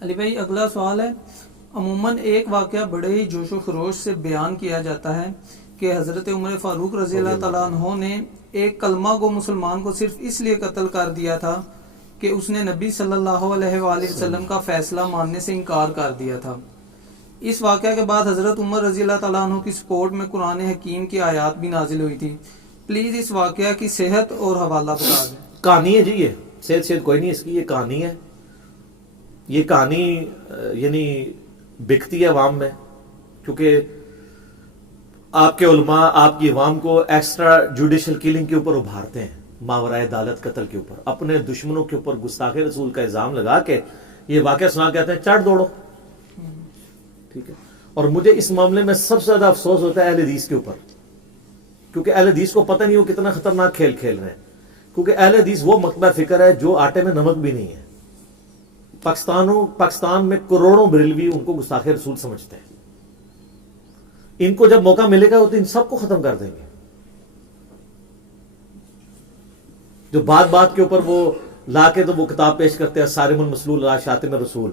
علی بھائی اگلا سوال ہے، عموماً ایک واقعہ بڑے ہی جوش و خروش سے بیان کیا جاتا ہے کہ حضرت عمر فاروق رضی اللہ تعالیٰ عنہ نے ایک کلمہ گو مسلمان کو صرف اس لیے قتل کر دیا تھا کہ اس نے نبی صلی اللہ علیہ وآلہ وسلم کا فیصلہ ماننے سے انکار کر دیا تھا۔ اس واقعہ کے بعد حضرت عمر رضی اللہ تعالیٰ عنہ کی سپورٹ میں قرآن حکیم کی آیات بھی نازل ہوئی تھی۔ پلیز اس واقعہ کی صحت اور حوالہ بتا دیں۔ کہانی ہے جی، یہ صحت کوئی نہیں اس کی، یہ کہانی ہے۔ یہ کہانی یعنی بکتی ہے عوام میں، کیونکہ آپ کے علماء آپ کی عوام کو ایکسٹرا جوڈیشل کلنگ کے اوپر ابھارتے ہیں، ماورائے عدالت قتل کے اوپر، اپنے دشمنوں کے اوپر گستاخ رسول کا الزام لگا کے یہ واقعہ سنا کہتے ہیں چڑھ دوڑو، ٹھیک ہے۔ اور مجھے اس معاملے میں سب سے زیادہ افسوس ہوتا ہے اہل حدیث کے اوپر، کیونکہ اہل حدیث کو پتہ نہیں وہ کتنا خطرناک کھیل کھیل رہے ہیں، کیونکہ اہل حدیث وہ مکتبہ فکر ہے جو آٹے میں نمک بھی نہیں ہے۔ پاکستان میں کروڑوں بریلوی ان کو گستاخ رسول سمجھتے ہیں۔ ان کو جب موقع ملے گا وہ تو ان سب کو ختم کر دیں گے۔ جو بات کے اوپر وہ لا کے تو وہ کتاب پیش کرتے ہیں صارم المسلول علی شاتم الرسول،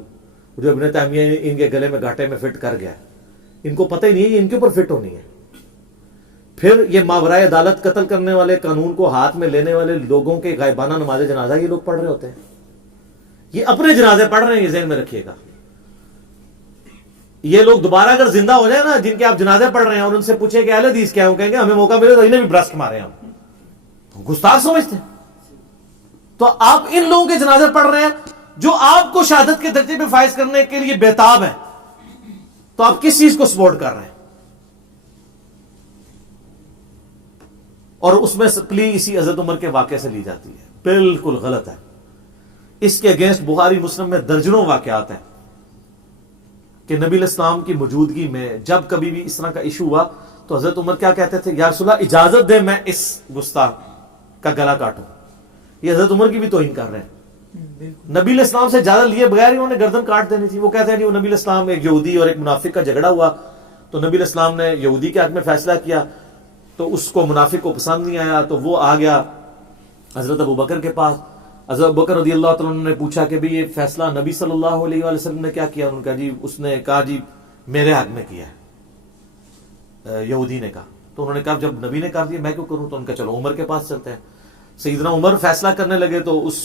جو ابن تیمیہ ان کے گلے میں گھاٹے میں فٹ کر گیا، ان کو پتہ ہی نہیں ہے یہ ان کے اوپر فٹ ہونی ہے۔ پھر یہ ماورائے عدالت قتل کرنے والے، قانون کو ہاتھ میں لینے والے لوگوں کے غائبانہ نماز جنازہ یہ لوگ پڑھ رہے ہوتے ہیں، یہ اپنے جنازے پڑھ رہے ہیں، یہ ذہن میں رکھیے گا۔ یہ لوگ دوبارہ اگر زندہ ہو جائیں نا، جن کے آپ جنازے پڑھ رہے ہیں، اور ان سے پوچھیں کہ اہل حدیث کیا ہے، وہ کہیں گے ہمیں موقع ملے تو انہیں بھی برسٹ مارے ہم، گستاخ سمجھتے ہیں۔ تو آپ ان لوگوں کے جنازے پڑھ رہے ہیں جو آپ کو شہادت کے درجے پہ فائز کرنے کے لیے بےتاب ہیں، تو آپ کس چیز کو سپورٹ کر رہے ہیں؟ اور اس میں پلی اسی حضرت عمر کے واقعے سے لی جاتی ہے، بالکل غلط ہے۔ اس کے اگینسٹ بخاری مسلم میں درجنوں واقعات ہیں کہ نبی الاسلام کی موجودگی میں جب کبھی بھی اس طرح کا ایشو ہوا تو حضرت عمر کیا کہتے تھے؟ یا رسول اللہ اجازت دے میں اس گستاخ کا گلا کاٹوں۔ یہ حضرت عمر کی بھی توہین کر رہے ہیں۔ نبی الاسلام سے اجازت لیے بغیر ہی انہوں نے گردن کاٹ دینی تھی۔ وہ کہتے ہیں کہ وہ نبی الاسلام، ایک یہودی اور ایک منافق کا جھگڑا ہوا تو نبی الاسلام نے یہودی کے حق میں فیصلہ کیا، تو اس کو منافق کو پسند نہیں آیا، تو وہ آ گیا حضرت ابوبکر کے پاس۔ حضرت ابوبکر رضی اللہ تعالیٰ عنہ نے پوچھا کہ بھی یہ فیصلہ نبی صلی اللہ علیہ وآلہ وسلم نے کیا کیا؟ انہوں نے کہا جی، اس نے کہا جی میرے حق میں کیا ہے، یہودی نے کہا۔ تو انہوں نے کہا جب نبی نے کر دیا میں کیوں کروں؟ تو ان کا چلو عمر کے پاس چلتے ہیں۔ سیدنا عمر فیصلہ کرنے لگے تو اس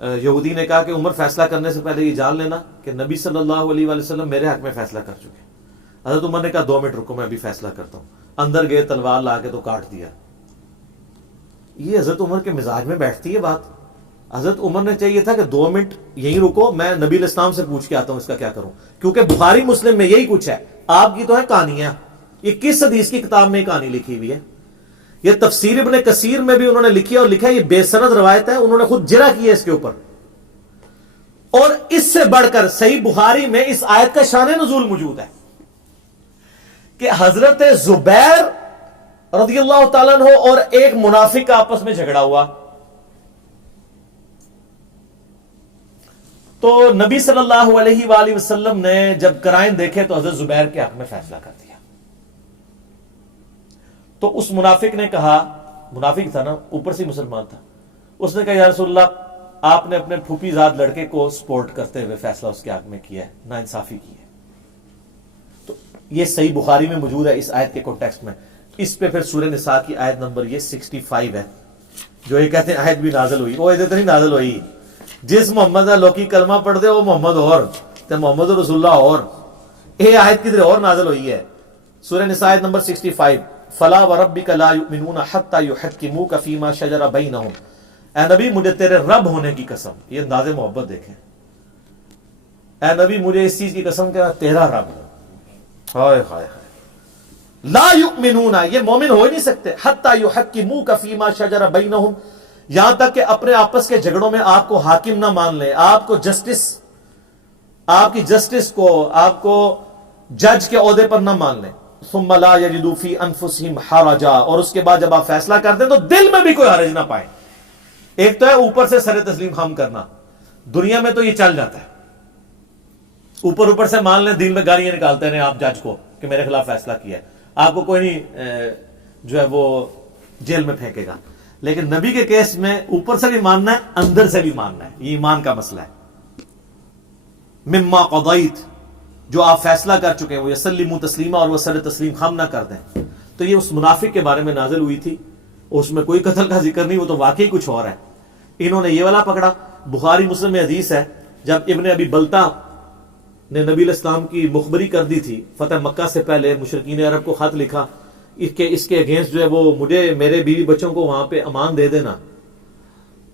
یہودی نے کہا کہ عمر فیصلہ کرنے سے پہلے یہ جان لینا کہ نبی صلی اللہ علیہ وآلہ وسلم میرے حق میں فیصلہ کر چکے ہیں۔ حضرت عمر نے کہا 2 منٹ رکو، میں ابھی فیصلہ کرتا ہوں۔ اندر گئے، تلوار لا کے تو کاٹ دیا۔ یہ حضرت عمر کے مزاج میں بیٹھتی ہے بات؟ حضرت عمر نے چاہیے تھا کہ 2 منٹ یہیں رکو، میں نبی الاسلام سے پوچھ کے آتا ہوں اس کا کیا کروں، کیونکہ بخاری مسلم میں یہی کچھ ہے۔ آپ کی تو ہے کہانیاں، یہ کس حدیث کی کتاب میں کہانی لکھی ہوئی ہے؟ یہ تفسیر ابن کثیر میں بھی انہوں نے لکھی ہے، اور لکھا ہے یہ بے سند روایت ہے، انہوں نے خود جرح کی ہے اس کے اوپر۔ اور اس سے بڑھ کر صحیح بخاری میں اس آیت کا شان نزول موجود ہے کہ حضرت زبیر رضی اللہ تعالیٰ عنہ اور ایک منافق کا آپس میں جھگڑا ہوا، تو نبی صلی اللہ علیہ وآلہ وسلم نے جب کرائن دیکھے تو حضرت زبیر کے حق میں فیصلہ کر دیا۔ تو اس منافق نے کہا، منافق تھا نا، اوپر سے مسلمان تھا، اس نے کہا یا رسول اللہ آپ نے اپنے پھوپھی زاد لڑکے کو سپورٹ کرتے ہوئے فیصلہ اس کے حق میں کیا ہے، ناانصافی کی ہے۔ تو یہ صحیح بخاری میں موجود ہے اس آیت کے کانٹیکسٹ میں۔ اس پہ پھر سورہ نساء کی آیت نمبر یہ 65 ہے، جو یہ کہتے ہیں آیت بھی نازل ہوئی، وہ آیت نہیں نازل ہوئی، جس محمد لوکی کلمہ پڑھ دے وہ محمد اور تے محمد رسول اللہ اور، یہ آیت کدھر اور نازل ہوئی ہے؟ سورہ نساء آیت نمبر 65، فلا وربک لا یؤمنون حتی یحکموک فیما شجر بینہم۔ اے نبی مجھے تیرے رب ہونے کی قسم، یہ انداز محبت دیکھیں، اے نبی مجھے اس چیز کی قسم کہ تیرا رب ہوں، ہائے ہائے ہائے، لا یؤمنون، یہ مومن ہو ہی نہیں سکتے، حتی یحکموک فیما شجر بینہم، یہاں تک کہ اپنے آپس کے جھگڑوں میں آپ کو حاکم نہ مان لیں، آپ کو جسٹس، آپ کی جسٹس کو، آپ کو جج کے عہدے پر نہ مان لیں۔ ثم لا یجدوا فی انفسہم حرجا، اور اس کے بعد جب آپ فیصلہ کر دیں تو دل میں بھی کوئی حرج نہ پائیں۔ ایک تو ہے اوپر سے سر تسلیم خام کرنا، دنیا میں تو یہ چل جاتا ہے، اوپر سے مان لیں، دل میں گالیاں نکالتے رہیں آپ جج کو کہ میرے خلاف فیصلہ کیا ہے، آپ کو کوئی نہیں جو ہے وہ جیل میں پھینکے گا۔ لیکن نبی کے کیس میں اوپر سے بھی ماننا ہے، اندر سے بھی ماننا ہے، یہ ایمان کا مسئلہ ہے۔ مما قضیت، جو آپ فیصلہ کر چکے ہیں، وہ یسلموا تسلیما، اور وہ سر تسلیم خم نہ کر دیں. تو یہ اس منافق کے بارے میں نازل ہوئی تھی، اس میں کوئی قتل کا ذکر نہیں، وہ تو واقعی کچھ اور ہے. انہوں نے یہ والا پکڑا. بخاری مسلم میں حدیث ہے، جب ابن ابی بلتا نے نبی علیہ السلام کی مخبری کر دی تھی فتح مکہ سے پہلے، مشرکین عرب کو خط لکھا اس کے اگینسٹ جو ہے وہ مجھے میرے بیوی بچوں کو وہاں پہ امان دے دینا.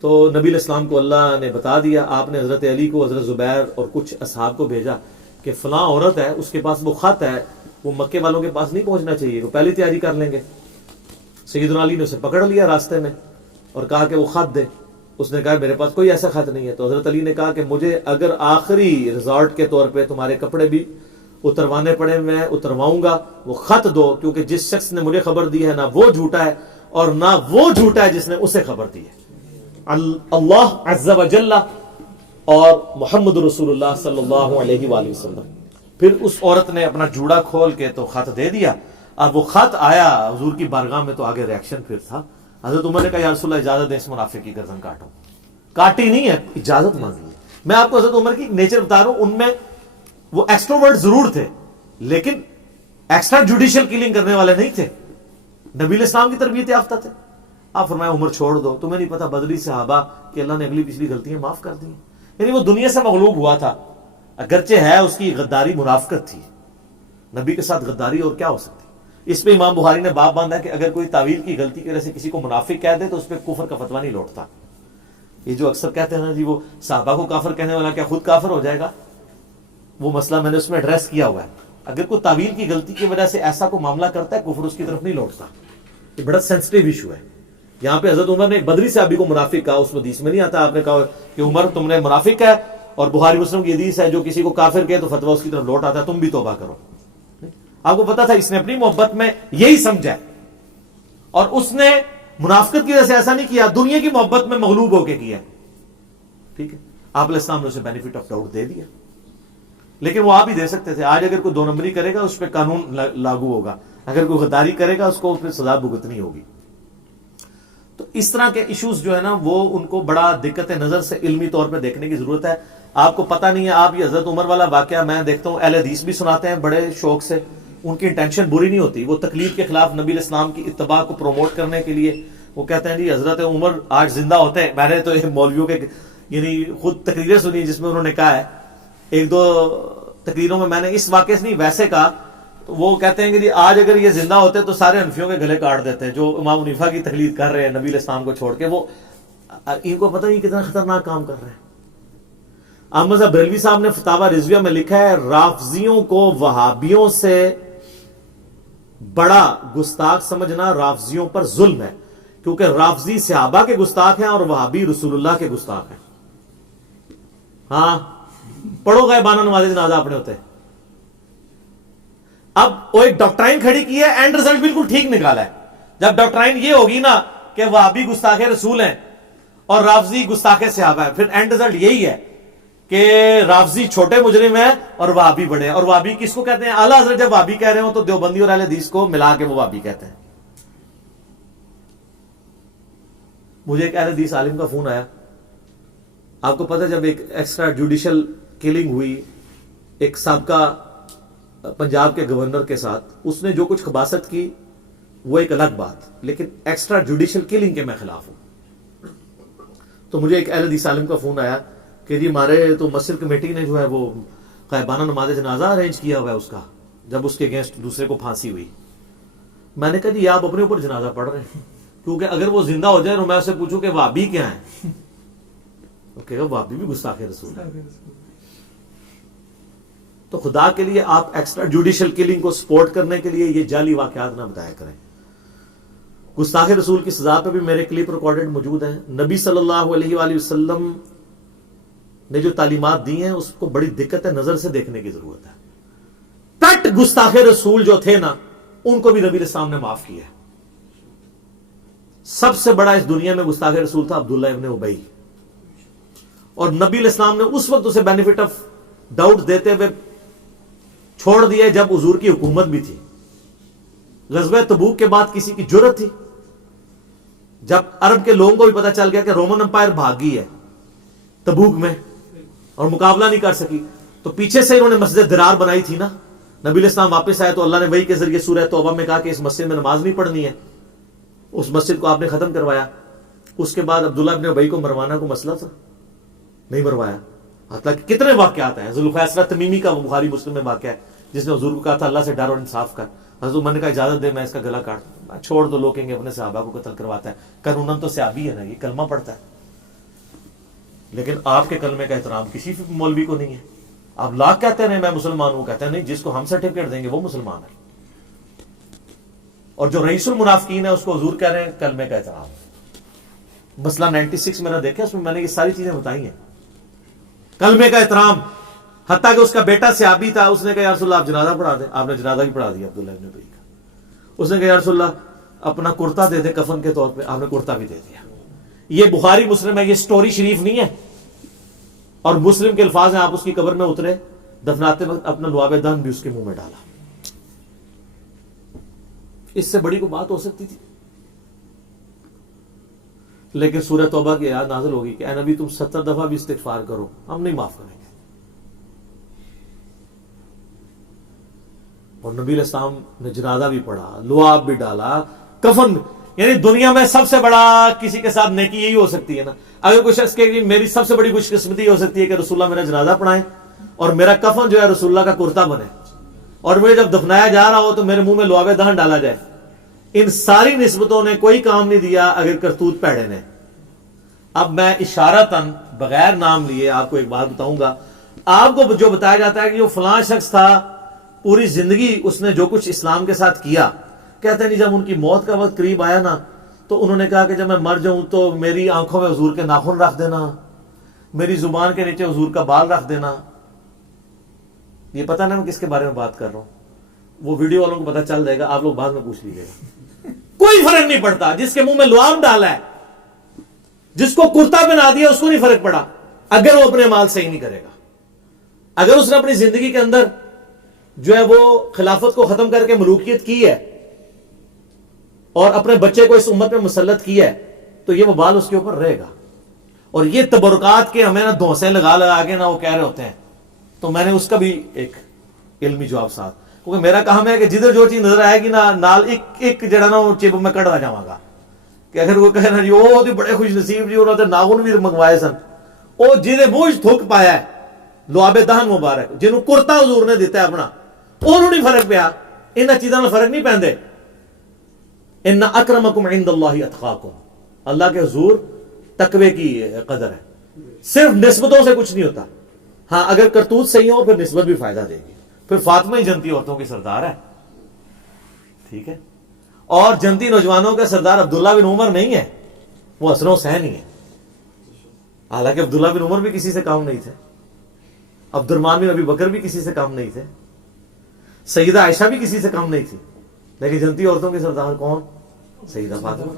تو نبی علیہ السلام کو اللہ نے بتا دیا. آپ نے حضرت علی کو، حضرت زبیر اور کچھ اصحاب کو بھیجا کہ فلاں عورت ہے، اس کے پاس وہ خط ہے، وہ مکے والوں کے پاس نہیں پہنچنا چاہیے، وہ پہلی تیاری کر لیں گے. سیدنا علی نے اسے پکڑ لیا راستے میں اور کہا کہ وہ خط دے. اس نے کہا میرے پاس کوئی ایسا خط نہیں ہے. تو حضرت علی نے کہا کہ مجھے اگر آخری ریزارٹ کے طور پہ تمہارے کپڑے بھی اتروانے پڑے میں اترواؤں گا، وہ خط دو، کیونکہ جس شخص نے مجھے خبر دی ہے نہ وہ جھوٹا ہے اور نہ وہ جھوٹا ہے جس نے اسے خبر دی ہے. اللہ عز و جل اور محمد رسول اللہ صلی اللہ علیہ وآلہ وسلم. پھر اس عورت نے اپنا جوڑا کھول کے تو خط دے دیا. اب وہ خط آیا حضور کی بارگاہ میں تو آگے ریاکشن پھر تھا. حضرت عمر نے کہا یا رسول اللہ اجازت دیں اس منافق کی گردن کاٹو. کاٹی نہیں ہے، اجازت مانگی. میں آپ کو حضرت عمر کی نیچر بتا رہا ہوں، ان میں وہ ایکسٹروورٹ ضرور تھے لیکن ایکسٹرا جوڈیشل کلنگ کرنے والے نہیں تھے. نبی علیہ السلام کی تربیت یافتہ تھے. آپ فرمایا عمر چھوڑ دو، تمہیں نہیں پتا بدری صحابہ کہ اللہ نے اگلی پچھلی غلطیاں معاف کر دی. یعنی وہ دنیا سے مغلوب ہوا تھا، اگرچہ ہے اس کی غداری منافقت تھی. نبی کے ساتھ غداری اور کیا ہو سکتی. اس پہ امام بخاری نے باب باندھا ہے کہ اگر کوئی تعویل کی غلطی کی وجہ سے کسی کو منافق کہہ دے تو اس پہ کفر کا فتویٰ نہیں لوٹتا. یہ جو اکثر کہتے ہیں نا جی وہ صحابہ کو کافر کہنے والا کیا خود کافر ہو جائے گا، وہ مسئلہ میں نے اس میں ایڈریس کیا ہوا ہے. اگر کوئی تعویل کی غلطی کی وجہ سے ایسا کوئی معاملہ کرتا ہے کفر اس کی طرف نہیں لوٹتا. یہ بڑا سینسٹیو ایشو ہے. یہاں پہ حضرت عمر نے ایک بدری صحابی کو منافق کہا، اس حدیث میں نہیں آتا. آپ نے کہا کہ عمر تم نے منافق ہے، اور بخاری مسلم کی حدیث ہے جو کسی کو کافر کہے تو فتویٰ اس کی طرف لوٹ آتا ہے، تم بھی توبہ کرو. آپ کو پتا تھا اس نے اپنی محبت میں یہی سمجھا اور اس نے منافقت کی وجہ سے ایسا نہیں کیا، دنیا کی محبت میں مغلوب ہو کے کیا. ٹھیک ہے، آپ علیہ السلام نے اسے بینیفٹ آف ڈاؤٹ دے دیا. لیکن وہ آپ ہی دے سکتے تھے. آج اگر کوئی دو نمبری کرے گا اس پہ قانون لاگو ہوگا، اگر کوئی غداری کرے گا اس کو پھر سزا بھگتنی ہوگی. تو اس طرح کے ایشوز جو ہے نا وہ ان کو بڑا دقت نظر سے علمی طور پہ دیکھنے کی ضرورت ہے. آپ کو پتہ نہیں ہے، آپ یہ حضرت عمر والا واقعہ میں دیکھتا ہوں اہل حدیث بھی سناتے ہیں بڑے شوق سے. ان کی انٹینشن بری نہیں ہوتی، وہ تقلید کے خلاف نبی علیہ السلام کی اتباع کو پروموٹ کرنے کے لیے وہ کہتے ہیں جی حضرت عمر آج زندہ ہوتے ہیں. میں نے تو مولویوں کے یعنی خود تقریریں سنی جس میں انہوں نے کہا ہے، ایک دو تقریروں میں نے اس واقعے سے نہیں ویسے کہا، تو وہ کہتے ہیں کہ جی آج اگر یہ زندہ ہوتے تو سارے حنفیوں کے گلے کاٹ دیتے ہیں جو امام حنیفہ کی تقلید کر رہے ہیں نبی علیہ السلام کو چھوڑ کے. وہ ان کو پتہ نہیں کتنا خطرناک کام کر رہے ہیں. احمد صاحب بریلوی صاحب نے فتاوی رضویہ میں لکھا ہے رافضیوں کو وہابیوں سے بڑا گستاخ سمجھنا رافضیوں پر ظلم ہے، کیونکہ رافضی صحابہ کے گستاخ ہیں اور وہابی رسول اللہ کے گستاخ ہیں. ہاں پڑھو غائبانہ نماز جنازہ اپنے ہوتے. اب وہ ایک ڈاکٹرائن کھڑی کی ہے، اینڈ رزلٹ بالکل ٹھیک نکالا ہے. جب ڈاکٹرائن یہ ہوگی نا کہ وہابی گستاخ رسول ہیں اور رافضی گستاخ صحابہ ہیں، پھر اینڈ رزلٹ یہی ہے کہ رافضی چھوٹے مجرم ہیں اور وہابی بڑے ہیں. اور وہابی کس کو کہتے ہیں؟ اعلیٰ حضرت جب وہابی کہہ رہے ہوں تو دیوبندی اور اہل حدیث کو ملا کے وہ وہابی کہتے ہیں. مجھے ایک اہل حدیث عالم کا فون آیا. آپ کو پتہ جب ایک ایکسٹرا جوڈیشل کلنگ ہوئی ایک سابقہ پنجاب کے گورنر کے ساتھ، اس نے جو کچھ خباثت کی وہ ایک الگ بات، لیکن ایکسٹرا جوڈیشل کلنگ کے میں خلاف ہوں. تو مجھے ایک اہل حدیث عالم کا فون آیا کہ جی ہمارے تو مسجد کمیٹی نے جو ہے وہ غائبانہ نماز جنازہ ارینج کیا ہوا ہے اس کا، جب اس کے اگینسٹ دوسرے کو پھانسی ہوئی. میں نے کہا جی آپ اپنے اوپر جنازہ پڑھ رہے ہیں، کیونکہ اگر وہ زندہ ہو جائے اور میں اسے پوچھوں کہ وہابی کیا ہیں، کہ وہابی بھی گستاخ رسول ہے. تو خدا کے لیے آپ ایکسٹرا جوڈیشل کلنگ کو سپورٹ کرنے کے لیے یہ جعلی واقعات نہ بتایا کریں. گستاخ رسول کی سزا پہ بھی میرے کلپ ریکارڈڈ موجود ہیں. نبی صلی اللہ علیہ وآلہ وسلم نے جو تعلیمات دی ہیں اس کو بڑی دقت نظر سے دیکھنے کی ضرورت ہے. کٹ گستاخ رسول جو تھے نا ان کو بھی نبی علیہ السلام نے معاف کیا ہے. سب سے بڑا اس دنیا میں گستاخ رسول تھا عبداللہ ابن ابی، اور نبی علیہ السلام نے اس وقت اسے بینیفٹ آف ڈاؤٹ دیتے ہوئے چھوڑ دیا جب حضور کی حکومت بھی تھی. غزوہ تبوک کے بعد کسی کی جرت تھی؟ جب عرب کے لوگوں کو بھی پتا چل گیا کہ رومن امپائر بھاگ گئی ہے تبوک میں اور مقابلہ نہیں کر سکی، تو پیچھے سے انہوں نے مسجد درار بنائی تھی نا. نبی علیہ السلام واپس آئے تو اللہ نے وحی کے ذریعے سورہ توبہ میں کہا کہ اس مسجد میں نماز نہیں پڑھنی ہے. اس مسجد کو آپ نے ختم کروایا. اس کے بعد عبداللہ ابن ابی کو مروانا کو مسئلہ تھا, نہیں مروایا. حتیٰ کہ کتنے واقعات ہیں. ذوالخیسرہ تمیمی کا بخاری مسلم میں واقعہ ہے جس نے حضور کو کہا تھا اللہ سے ڈر اور انصاف کر. حضور عمر نے کہا اجازت دے میں اس کا گلا کاٹ. چھوڑ دو, لوگ کہیں گے اپنے صحابہ کو قتل کرواتا ہے. قانوناً تو صحابی ہے نا, یہ کلمہ پڑھتا ہے. لیکن آپ کے کلمے کا احترام کسی مولوی کو نہیں ہے. آپ لاکھ کہتے ہیں میں مسلمان ہوں, کہتے ہیں نہیں جس کو ہم سرٹیفکیٹ دیں گے وہ مسلمان ہے. اور جو رئیس المنافقین ہے اس کو حضور کہہ رہے ہیں کلمے کا احترام. مسئلہ 96 میں نے دیکھا, اس میں نے یہ ساری چیزیں بتائی ہیں. کلمے کا احترام. حتیٰ کہ اس کا بیٹا صحابی تھا, اس نے کہا یا رسول اللہ آپ جنازہ پڑھا دیں. آپ نے جنازہ بھی پڑھا دیا عبداللہ ابن ابی کا. اس نے کہا یا رسول اللہ اپنا کرتا دے دیں کفن کے طور پہ. آپ نے کرتا بھی دے دیا. یہ بخاری مسلم ہے, یہ سٹوری شریف نہیں ہے. اور مسلم کے الفاظ ہیں, آپ اس کی قبر میں اترے, دفناتے وقت اپنا لعاب دہن بھی اس کے منہ میں ڈالا. اس سے بڑی کوئی بات ہو سکتی تھی؟ لیکن سورہ توبہ کی آیت نازل ہوگی کہ اے نبی تم 70 دفعہ بھی استغفار کرو, ہم نہیں معاف کریں گے. اور نبی علیہ السلام نے جنازہ بھی پڑھا, لعاب بھی ڈالا, کفن. یعنی دنیا میں سب سے بڑا کسی کے ساتھ نیکی یہی ہو سکتی ہے نا. اگر کوئی شخص کہ میری سب سے بڑی خوش قسمتی ہو سکتی ہے کہ رسول اللہ میرا جنازہ پڑھائیں اور میرا کفن جو ہے رسول اللہ کا کرتا بنے, اور مجھے جب دفنایا جا رہا ہو تو میرے منہ میں لعاب دہن ڈالا جائے. ان ساری نسبتوں نے کوئی کام نہیں دیا اگر کرتوت پیڑے نے. اب میں اشارتاً بغیر نام لیے آپ کو ایک بات بتاؤں گا. آپ کو جو بتایا جاتا ہے کہ جو فلاں شخص تھا پوری زندگی اس نے جو کچھ اسلام کے ساتھ کیا, کہتے ہیں نہیں جب ان کی موت کا وقت قریب آیا نا تو انہوں نے کہا کہ جب میں مر جاؤں تو میری آنکھوں میں حضور کے ناخن رکھ دینا, میری زبان کے نیچے حضور کا بال رکھ دینا. یہ پتہ نہیں میں کس کے بارے میں بات کر رہا ہوں, وہ ویڈیو والوں کو پتہ چل جائے گا, آپ لوگ بعد میں پوچھ لیجیے گا. کوئی فرق نہیں پڑتا. جس کے منہ میں لعاب ڈالا ہے, جس کو کرتا بنا دیا, اس کو نہیں فرق پڑا اگر وہ اپنے مال صحیح نہیں کرے گا. اگر اس نے اپنی زندگی کے اندر جو ہے وہ خلافت کو ختم کر کے ملوکیت کی ہے اور اپنے بچے کو اس امت میں مسلط کیا ہے تو یہ وبال اس کے اوپر رہے گا. اور یہ تبرکات کے ہمیں نا دھونسے لگا کے نا وہ کہہ رہے ہوتے ہیں, تو میں نے اس کا بھی ایک علمی جواب ساتھ, کیونکہ میرا کام ہے کہ جدھر جو چیز نظر آئے گی نا نال ایک جڑا نا وہ چپ میں کڑا جاؤں گا کہ اگر وہ کہے نا جی وہ بڑے خوش نصیب جی انہوں نے ناخن بھی منگوائے سن, وہ جنہیں بوجھ تھک پایا ہے لعاب دہن مبارک, جنہوں کرتا حضور نے دیتا ہے اپنا, انہوں نہیں فرق پیا. ان چیزوں میں فرق نہیں پہندے. ان اکرمکم عند اللہ اتقاکم, اللہ کے حضور تقوی کی قدر ہے. صرف نسبتوں سے کچھ نہیں ہوتا. ہاں اگر کرتوت صحیح ہو پھر نسبت بھی فائدہ دے گی. پھر فاطمہ ہی جنتی عورتوں کی سردار ہے, ٹھیک ہے. اور جنتی نوجوانوں کا سردار عبداللہ بن عمر نہیں ہے, وہ حسن و حسین ہی ہے. حالانکہ عبداللہ بن عمر بھی کسی سے کام نہیں تھے, عبد الرحمن بن ابی بکر بھی کسی سے کام نہیں تھے, سیدہ عائشہ بھی کسی سے کام نہیں تھی, لیکن جنتی عورتوں کے سردار کون؟ سیدہ فاطمہ,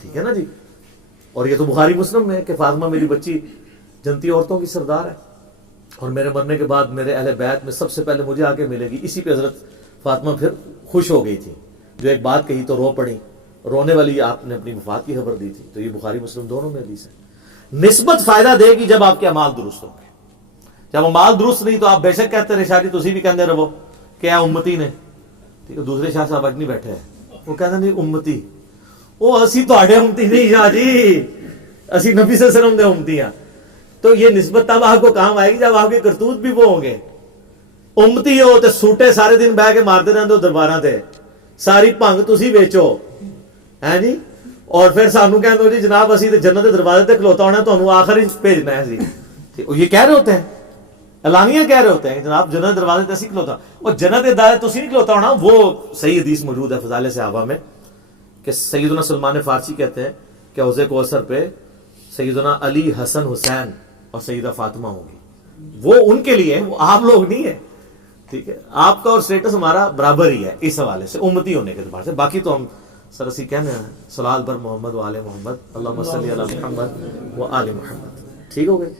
ٹھیک ہے نا جی. اور یہ تو بخاری مسلم میں ہے کہ فاطمہ میری بچی جنتی عورتوں کی سردار ہے, اور میرے مرنے کے بعد میرے اہل بیت میں سب سے پہلے مجھے آ کے ملے گی. اسی پہ حضرت فاطمہ پھر خوش ہو گئی تھی, جو ایک بات کہی تو رو پڑی, رونے والی آپ نے اپنی وفات کی خبر دی تھی. تو یہ بخاری مسلم دونوں میں حدیث ہے. نسبت فائدہ دے گی جب آپ کے اعمال درست ہوں گے. جب اعمال درست نہیں تو آپ بے شک کہتے رہے شاہ جی تسی بھی کہندے رہو کہ امتی نے, ٹھیک ہے. دوسرے شاہ صاحب اج نہیں بیٹھے ہیں, وہ کہتے نہیں امتی, وہ اسی تواڈے امتی نہیں شاہ جی, اسی نبی صلی اللہ علیہ وسلم دے امتی ہیں. تو یہ نسبت تب آپ کو کام آئے گی جب آپ کے کرتوت بھی وہ ہوں گے. امتی ہو تو سوٹے سارے دن بہ کے مارتے رہتے ہو درباراں تے, ساری بھنگ تسی بیچو ہے جی, اور پھر سانو کہندے ہو جی جناب اسی تے جنت دے دروازے تے کھلوتا ہونا, تانوں آخر ہی بھیجنا ہے سی. یہ کہہ رہے ہوتے ہیں, اعلانیہ کہہ رہے ہوتے ہیں کہ جناب جنت دروازے تے اسی کھلوتا, اور جنت دے دروازے تسی نہیں کھلوتا ہونا. وہ صحیح حدیث موجود ہے فضائل صحابہ میں کہ سیدنا سلمان فارسی کہتے ہیں کہ حوض کوثر پہ سیدنا علی, حسن, حسین اور سیدہ فاطمہ ہوگی. وہ ان کے لیے, وہ آپ لوگ نہیں ہے, ٹھیک ہے. آپ کا اور سٹیٹس ہمارا برابر ہی ہے اس حوالے سے, امتی ہونے کے اعتبار سے. باقی تو ہم سر اسی کہنے ہیں صلوات بر محمد و آل محمد, اللہم صلی علی محمد و آل محمد. ٹھیک ہو گئے.